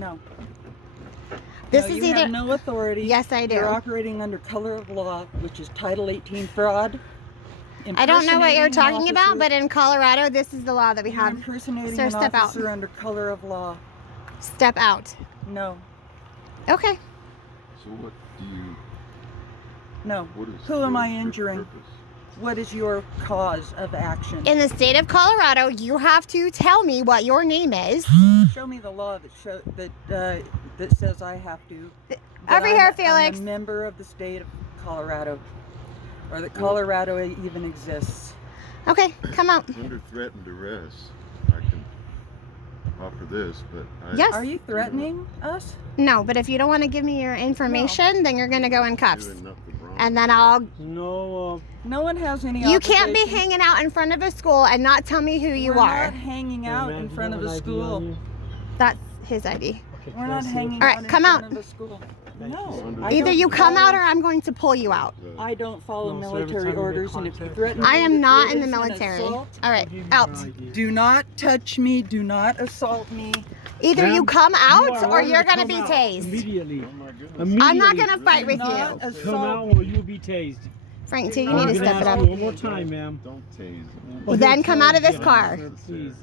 No. This No, is you either... have no authority. Yes, I do. You're operating under color of law, which is Title 18 fraud. I don't know what you're Impersonating talking an about, officer. but in Colorado, this is the law that we You're have. impersonating Sir, an step out. officer under color of law. Step out. No. Okay. So what do you... No. What is, Who am what I is your injuring? purpose? What is your cause of action? In the state of Colorado, you have to tell me what your name is. Show me the law that says I have to. Over here, Felix. I'm a member of the state of Colorado, or that Colorado even exists. Okay, come out. Under threat and duress, I can offer this, but I... Yes. Are you threatening us? No, but if you don't want to give me your information, then you're going to go in cuffs. Doing nothing wrong. And then I'll... No, No one has any You can't be obligation. hanging out in front of a school and not tell me who you We're are. not hanging out in front of a school. That's his ID. We're not hanging All right, out in come front out. of a school. No. Under- I Either don't you come follow- out or I'm going to pull you out. I don't follow No, so every military time you make orders, and if you contact- threaten I me am with not in the violence and military. assault, All right, out. do not touch me. Do not assault me. Either you Ma'am, come you out are or ordered you're to going to come be out tased. Immediately. Oh my goodness. I'm not Immediately. going to fight with Do not you. assault Come out or you'll be tased. Frank, too, you I'm need to I'm gonna step it ask up. you one more time, ma'am. Don't tase. Well, then come out of this car. Please.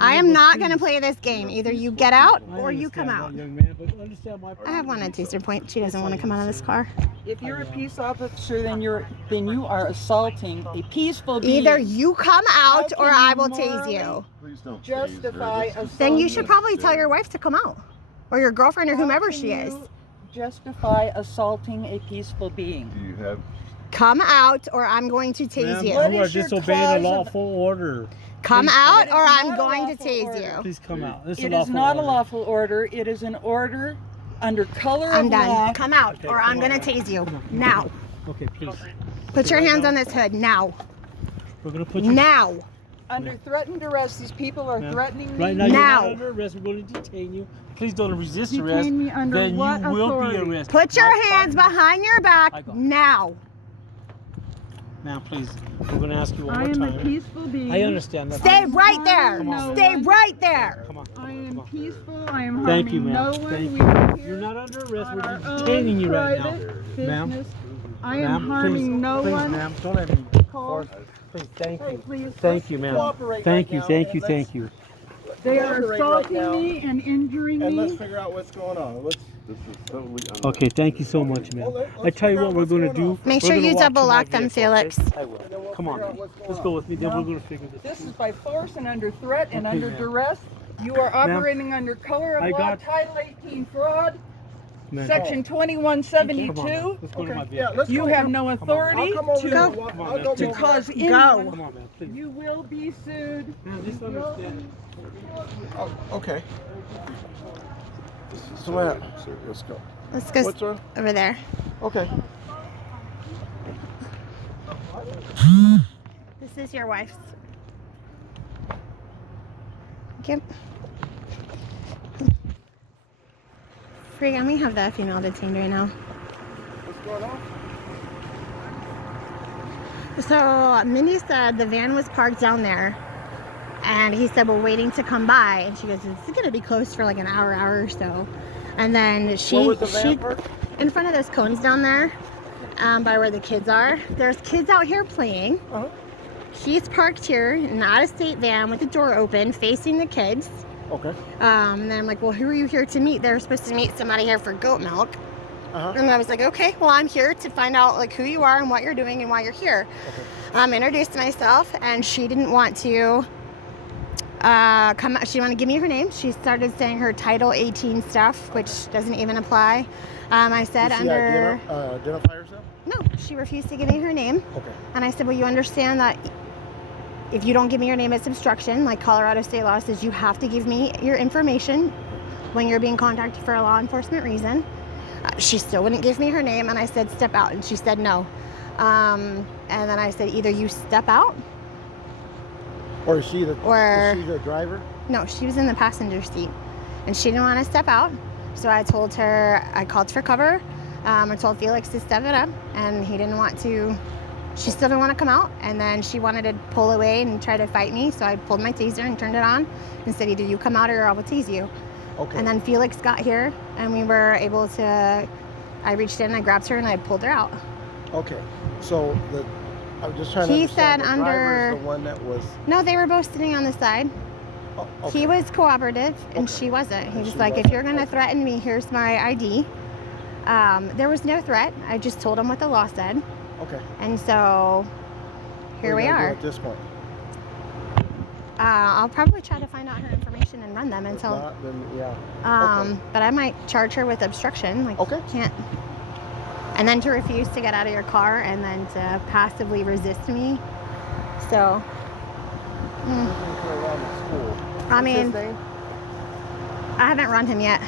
I am not going to play this game. Either you get out or you come out. Young man, but understand my I have one at taser point. She doesn't want to come out of this car. If you're a peace officer, then you are assaulting a peaceful being. Either you come out How or can I you will tase morally you. Please don't justify tase her. This is Then you assaulting- should probably tell your wife to come out. Or your girlfriend or How whomever can she is. you justify assaulting a peaceful being? Do you have... Come out or I'm going to tase Ma'am, you. What you are is your disobeying cause a of- lawful order. Come Please out It or is I'm not a going to lawful tase order. you. Please come out. This is It a is lawful not a order. lawful order. It is an order under color I'm of done. law. Come out Okay, or come I'm on, going to ma'am. tase you. Come on. Now. Okay, please. Put your Right hands now? on this hood. Now. We're gonna put you Now. Under threat and duress, these people are Ma'am, threatening me. Right now, Now. you're not under arrest. We're going to detain you. Please don't resist Detain arrest. me under then what you will authority? be arrested. Put your Not hands fine. behind your I back got it. now. Now, please. We're going to ask you one I more am time. a peaceful being. I understand that. Stay right there. Come on. Stay right there. Come on. I Come am on. peaceful. I am Thank harming you, ma'am. no one. Thank We you. are here You're not under arrest. on We're our detaining own you right now. private Ma'am. business. I am Ma'am, harming please, no please, one. ma'am. Don't let me Call. force. Please, thank Hey, you. please, Thank you, ma'am. cooperate Thank right you, now, thank and you, let's- thank you. They are Cooperate assaulting right now. me and injuring And let's me. figure out what's going on. Let's This is totally unlawful. Okay, thank you so much, ma'am. Well, let's I tell you figure what out we're what's going to going do. on. Make We're sure gonna you walk to double my lock them, vehicle, Felix. okay? I will. we'll Come on. figure out what's going Let's on. go with me. Then No. we're going to figure this This out. is by force and under threat and Okay, under ma'am. duress. You are operating under color of I law, got- Title 18 fraud, Ma'am. Section Come on. 2172. Let's go to my Okay, yeah, vehicle. let's You go. have no I'll authority come over to, there. Go. I'll man. go to over cause there. anyone. Come on, man. Please. You will be sued. Ma'am, just understand. Oh, okay. So what? Let's go. Let's go What's wrong? over there. Okay. This is your wife's. Okay. Freak, I may have that female detained right now. What's going on? So Mindy said the van was parked down there, and he said we're waiting to come by, and she goes, it's gonna be closed for like an hour or so. And then she Where was the van parked? in front of those cones down there, by where the kids are. There's kids out here playing. Uh-huh. He's parked here in an out-of-state van with the door open, facing the kids. Okay. And then I'm like, well, who are you here to meet? They're supposed to meet somebody here for goat milk. Uh-huh. And I was like, okay, well, I'm here to find out like who you are and what you're doing and why you're here. Introduced myself, and she didn't want to come out. She wanted to give me her name. She started saying her Title 18 stuff, which doesn't even apply. I said Did she under... identify herself? No, she refused to give me her name. Okay. And I said, well, you understand that if you don't give me your name, it's obstruction. Like Colorado state law says, you have to give me your information when you're being contacted for a law enforcement reason. She still wouldn't give me her name, and I said, step out, and she said no. And then I said, either you step out. Or is she the driver? No, she was in the passenger seat, and she didn't want to step out. So I told her, I called for cover. I told Felix to step it up, and he didn't want to. She still didn't want to come out, and then she wanted to pull away and try to fight me. So I pulled my taser and turned it on and said, either you come out or I will tase you. Okay. And then Felix got here, and we were able to. I reached in, I grabbed her, and I pulled her out. Okay. So I'm just trying to He understand. said The driver under. is the one that was. No, they were both sitting on the side. Oh, okay. He was cooperative, and Okay. she wasn't. He And was she like, if wasn't? you're going to Okay. threaten me, here's my ID. There was no threat. I just told him what the law said. Okay. And so here What we are you gonna are. do at this point? I'll probably try to find out her information and run them If until. not, then yeah. Okay. But I might charge her with obstruction. Like, Okay. can't. And then to refuse to get out of your car, and then to passively resist me. So. We're gonna go around the school. I What's mean, his name? I haven't run him yet.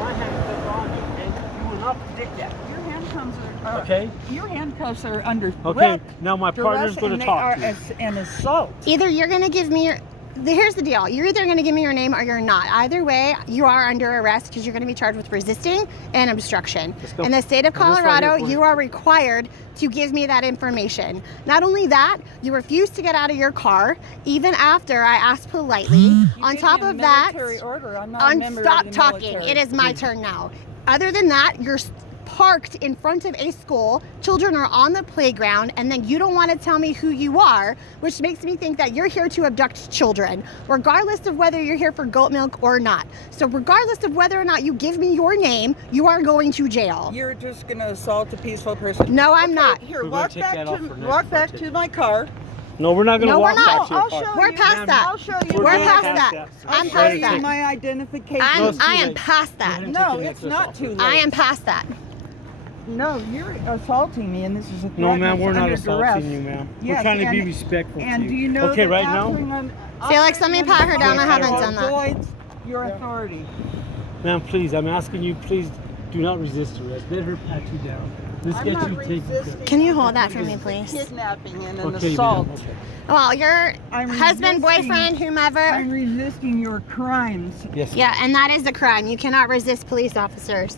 My handcuffs are on you, okay? You will not predict that. Your handcuffs are Okay? Your handcuffs are under Okay, threat, now my duress, partner's going and to they talk are to you. an assault. Either you're going to give me your. Here's the deal. You're either going to give me your name or you're not. Either way, you are under arrest because you're going to be charged with resisting and obstruction. Let's go. In the state of Now, this right Colorado, here, you are required to give me that information. Not only that, you refuse to get out of your car even after I asked politely. You On gave top me a of that, military order. I'm not a member of stop the talking. military. It is my turn now. Other than that, you're parked in front of a school. Children are on the playground, and then you don't want to tell me who you are, which makes me think that you're here to abduct children, regardless of whether you're here for goat milk or not. So regardless of whether or not you give me your name, you are going to jail. You're just gonna assault a peaceful person. No, I'm Okay, not. Here, We're gonna walk take back that off for next walk back to confrontation. my car. No, we're not going to No, we're walk not. back to your I'll car. show We're you. past that. I'll show you. We're going past past that. that. I'm I'll past show that. you my identification. No, it's too I am late. past that. Go ahead. No, Take the it's necklace not off. too late. I am past that. No, you're assaulting me, and this is a threat. No, and ma'am, it's we're not under assaulting duress. you, ma'am. We're Yes, trying to be and- respectful to And you. do you know okay, that right now, Felix, let me pat her down. I haven't done that. Voids your authority. ma'am, please, I'm asking you, please do not resist arrest. Let her pat you down. Let's I'm get not you taken care of. resisting Can you hold that for me, please? Kidnapping and an Okay, assault. ma'am, okay. Well, your I'm husband, resisting- boyfriend, whomever. I'm resisting your crimes. Yes, ma'am. Yeah, and that is a crime. You cannot resist police officers.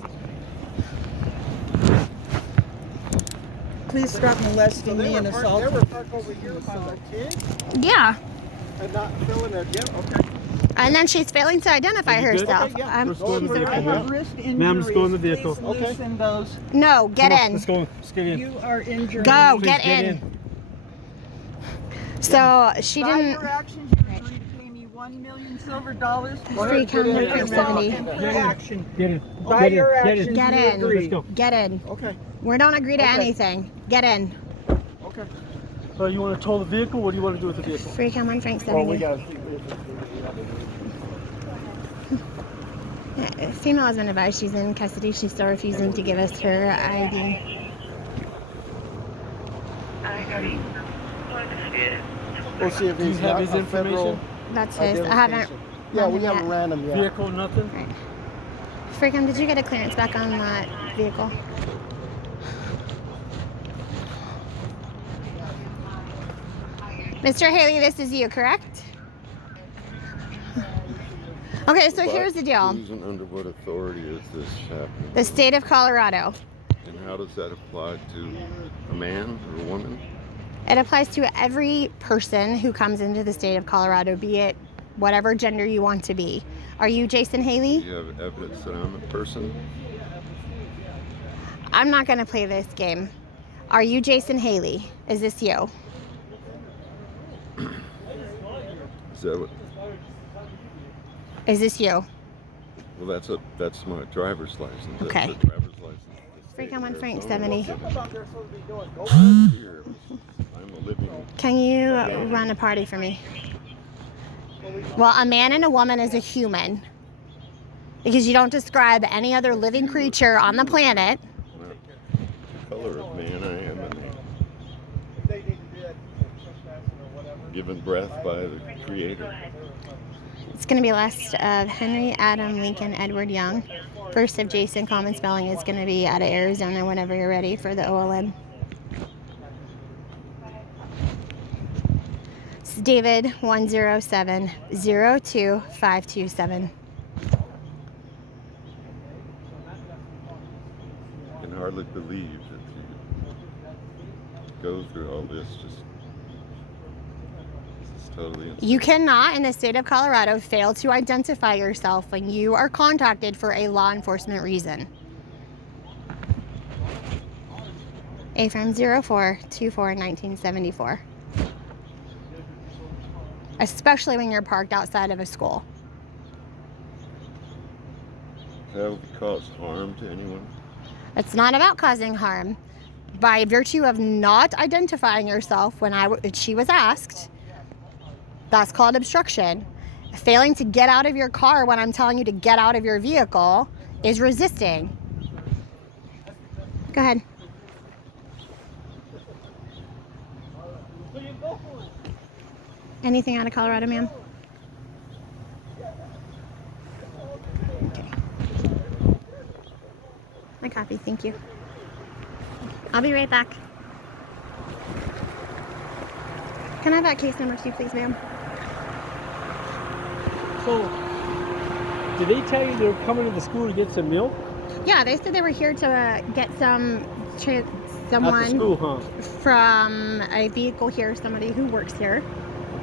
Please stop molesting me and They assaulting were me. parked over here by the kids Yeah. and not filling their gym. Okay. And then she's failing to identify Are you good? herself. Okay, yeah. Let's go in the I vehicle, have ma'am. wrist injuries. Ma'am, let's go in the vehicle. Please Okay. loosen those. No, get Come on, in. Let's go. Let's get in. You are injuring Go, me. Please get in. So she By didn't. your actions, you agreed to pay me $1 million silver dollars. Free calendar Get for in. 70. And for action. Get in. By Get your in. Get actions, in. Get you in. agree. Let's go. Get in. Okay. We don't agree to Okay. anything. Get in. Okay. So you want to tow the vehicle? What do you want to do with the vehicle? Free Cameron Frank Well, we 70. got. Female has been advised she's in custody. She's still refusing to give us her ID. We'll see if Do you he's have got his a federal information? That's his. I haven't. identification. Yeah, we run him haven't yet. ran him yet. Vehicle, nothing? Right. Freakum, did you get a clearance back on that vehicle? Mr. Haley, this is you, correct? Okay, so here's the deal. Who's and under what authority is this happening? The state of Colorado. And how does that apply to a man or a woman? It applies to every person who comes into the state of Colorado, be it whatever gender you want to be. Are you Jason Do Haley? you have evidence that I'm a person? I'm not going to play this game. Are you Jason Haley? Is this you? Is that what? Is this you? Well, that's my driver's license. Okay. That's a driver's license. Freak, I'm on Frank Arizona. 70. I'm here. I'm a living. Can you run a party for me? Well, a man and a woman is a human. Because you don't describe any other living creature on the planet. The color of man I am, and given breath by the Creator. It's going to be last of Henry, Adam, Lincoln, Edward Young. First of Jason, common spelling is going to be out of Arizona whenever you're ready for the OLM. It's David 107-02527. I can hardly believe that you go through all this just totally insane. You cannot, in the state of Colorado, fail to identify yourself when you are contacted for a law enforcement reason. A from 04/24/1974. Especially when you're parked outside of a school. That would cause harm to anyone. It's not about causing harm. By virtue of not identifying yourself when she was asked, that's called obstruction. Failing to get out of your car when I'm telling you to get out of your vehicle is resisting. Go ahead. Anything out of Colorado, ma'am? Okay. My copy, thank you. I'll be right back. Can I have that case number 2, please, ma'am? So, did they tell you they were coming to the school to get some milk? Yeah, they said they were here to get At the someone school, huh? from a vehicle here, somebody who works here,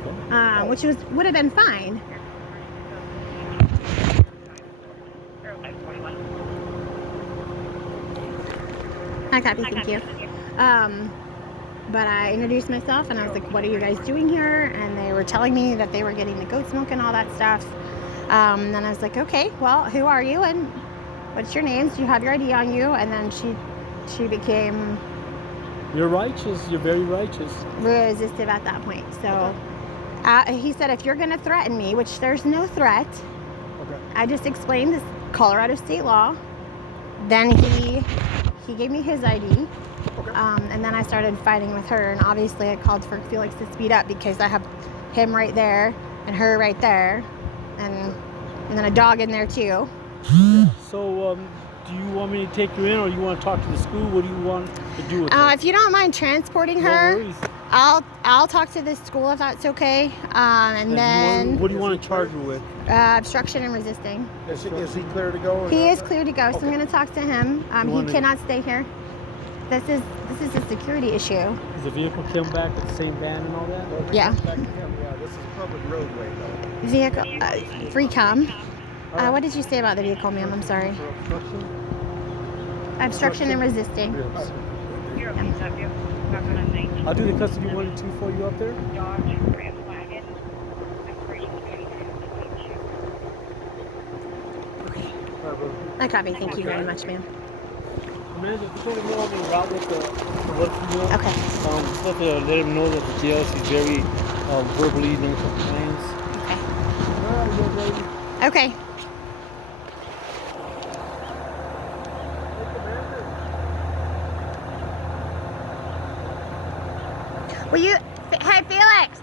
Okay. which would have been fine. Hi, copy, thank you. But I introduced myself and I was like, what are you guys doing here? And they were telling me that they were getting the goat's milk and all that stuff. Then I was like, okay, well, who are you and what's your names? Do you have your ID on you? And then she became You're righteous. You're very righteous. resistive at that point. So he said, if you're going to threaten me, which there's no threat, Okay. I just explained this Colorado state law. Then he gave me his ID. Okay. And then I started fighting with her, and obviously I called for Felix to speed up because I have him right there and her right there, and then a dog in there too. So, do you want me to take you in, or you want to talk to the school? What do you want to do with her? If you don't mind transporting No her, worries. I'll talk to the school if that's okay. And then What do you want to charge her with? obstruction and resisting. Is he clear to go? or He not? is clear to go, so I'm going to talk to him. You He wanna- cannot stay here. This is a security issue. Does the vehicle come back with the same van and all that? Yeah. Back to him. Yeah, this is public roadway though. Vehicle free come. What did you say about the vehicle, ma'am? I'm sorry. For obstruction? Obstruction and resisting. Yes. I'll do the custody 1 and 2 for you up there. I copy. Thank you very much, ma'am. Amanda, just want to know on the route with the what you know. Okay. Just have to let him know that the jail is very verbally non-compliance. Okay. Okay. Will you? Hey, Felix.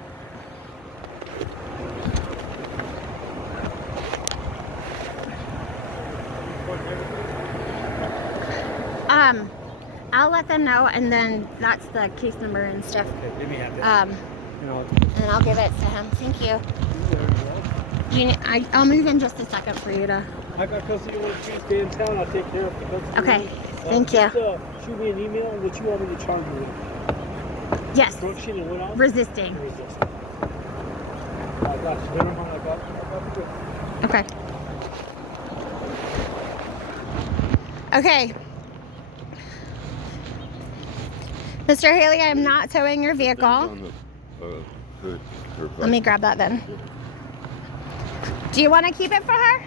I'll let them know, and then that's the case number and stuff. Okay, let me have that. And I'll give it to him. Thank you. I'll move in just a second for you to. I got custody when you stay in town. I'll take care of the custody. Okay, thank you. Just, shoot me an email and what you want me to charge you with. Yes. Obstruction and what else? Resisting. Resistance. I got you. Never mind. I got you. Okay. Okay. Mr. Haley, I am not towing your vehicle. On the hood, her Let me grab that then. Do you want to keep it for her?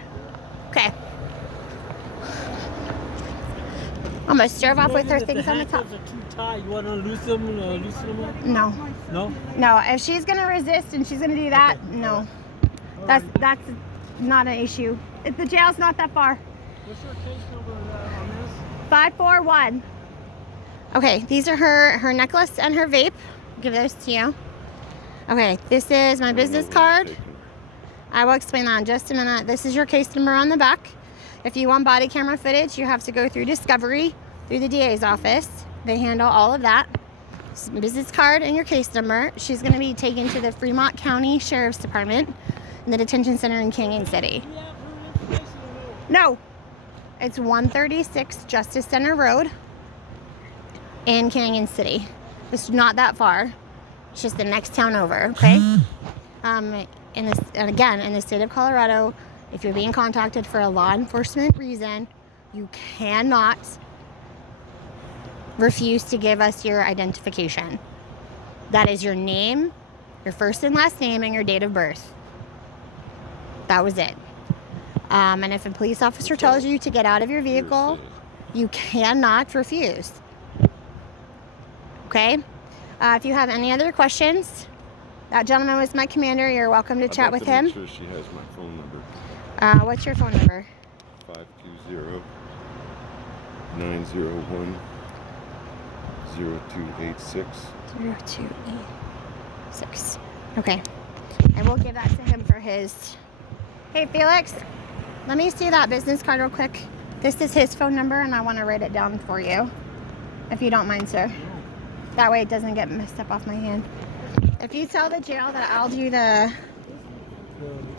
Okay. I'm going to serve off with her things on the top. Handcuffs are too tight. You want to loosen them up? No. No? No, if she's going to resist and she's going to do that, no. That's not an issue. The jail's not that far. What's your case number on this? 541. Okay, these are her necklace and her vape. I'll give those to you. Okay, this is my business card. I will explain that in just a minute. This is your case number on the back. If you want body camera footage, you have to go through Discovery, through the DA's office. They handle all of that. Business card and your case number. She's going to be taken to the Fremont County Sheriff's Department in the detention center in Canyon City. No, it's 136 Justice Center Road in Canyon City. It's not that far. It's just the next town over, okay? In this, and again, in the state of Colorado, if you're being contacted for a law enforcement reason, you cannot refuse to give us your identification. That is your name, your first and last name, and your date of birth. That was it. And if a police officer tells you to get out of your vehicle, you cannot refuse. Okay? If you have any other questions, that gentleman was my commander. You're welcome to chat with him. Make sure she has my phone number. What's your phone number? 520-901-0286. 0286. Okay. And we'll give that to him for his... Hey, Felix, let me see that business card real quick. This is his phone number, and I want to write it down for you, if you don't mind, sir. That way it doesn't get messed up off my hand. If you tell the jail that I'll do the...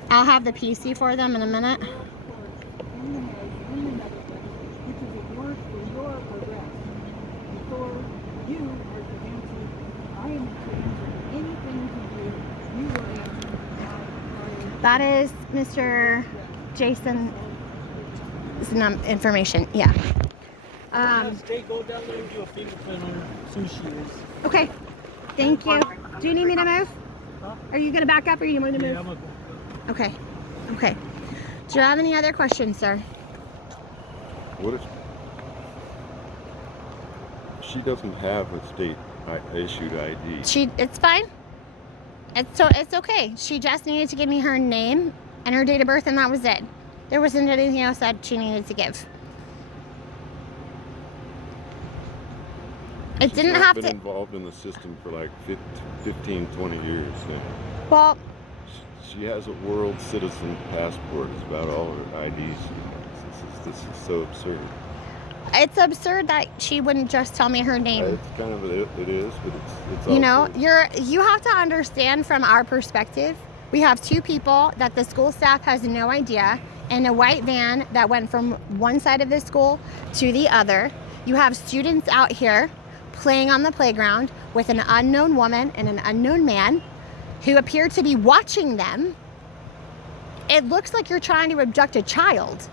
I'll have the PC for them in a minute. Which is a word for your arrest. Before you are to answer, I am to answer anything to you. You will answer my That is Mr. Jason's information. Yeah. Stay, go down there and do a fingerprint on her. Sushi is. Okay. Thank you. Do you need me to move? Huh? Are you going to back up or you want me to Yeah, move? I'm gonna go. Okay. Okay. Do you have any other questions, sir? What if she doesn't have a state issued ID? It's fine. It's okay. She just needed to give me her name and her date of birth, and that was it. There wasn't anything else that she needed to give. It She's didn't not have been to. involved in the system for like 15, 20 years now. Well, She has a world citizen passport. It's about all her IDs. This is so absurd. it's absurd that she wouldn't just tell me her name. It's kind of it is, but it's You know, also, you have to understand from our perspective. We have two people that the school staff has no idea in a white van that went from one side of the school to the other. You have students out here playing on the playground with an unknown woman and an unknown man who appear to be watching them. It looks like you're trying to abduct a child.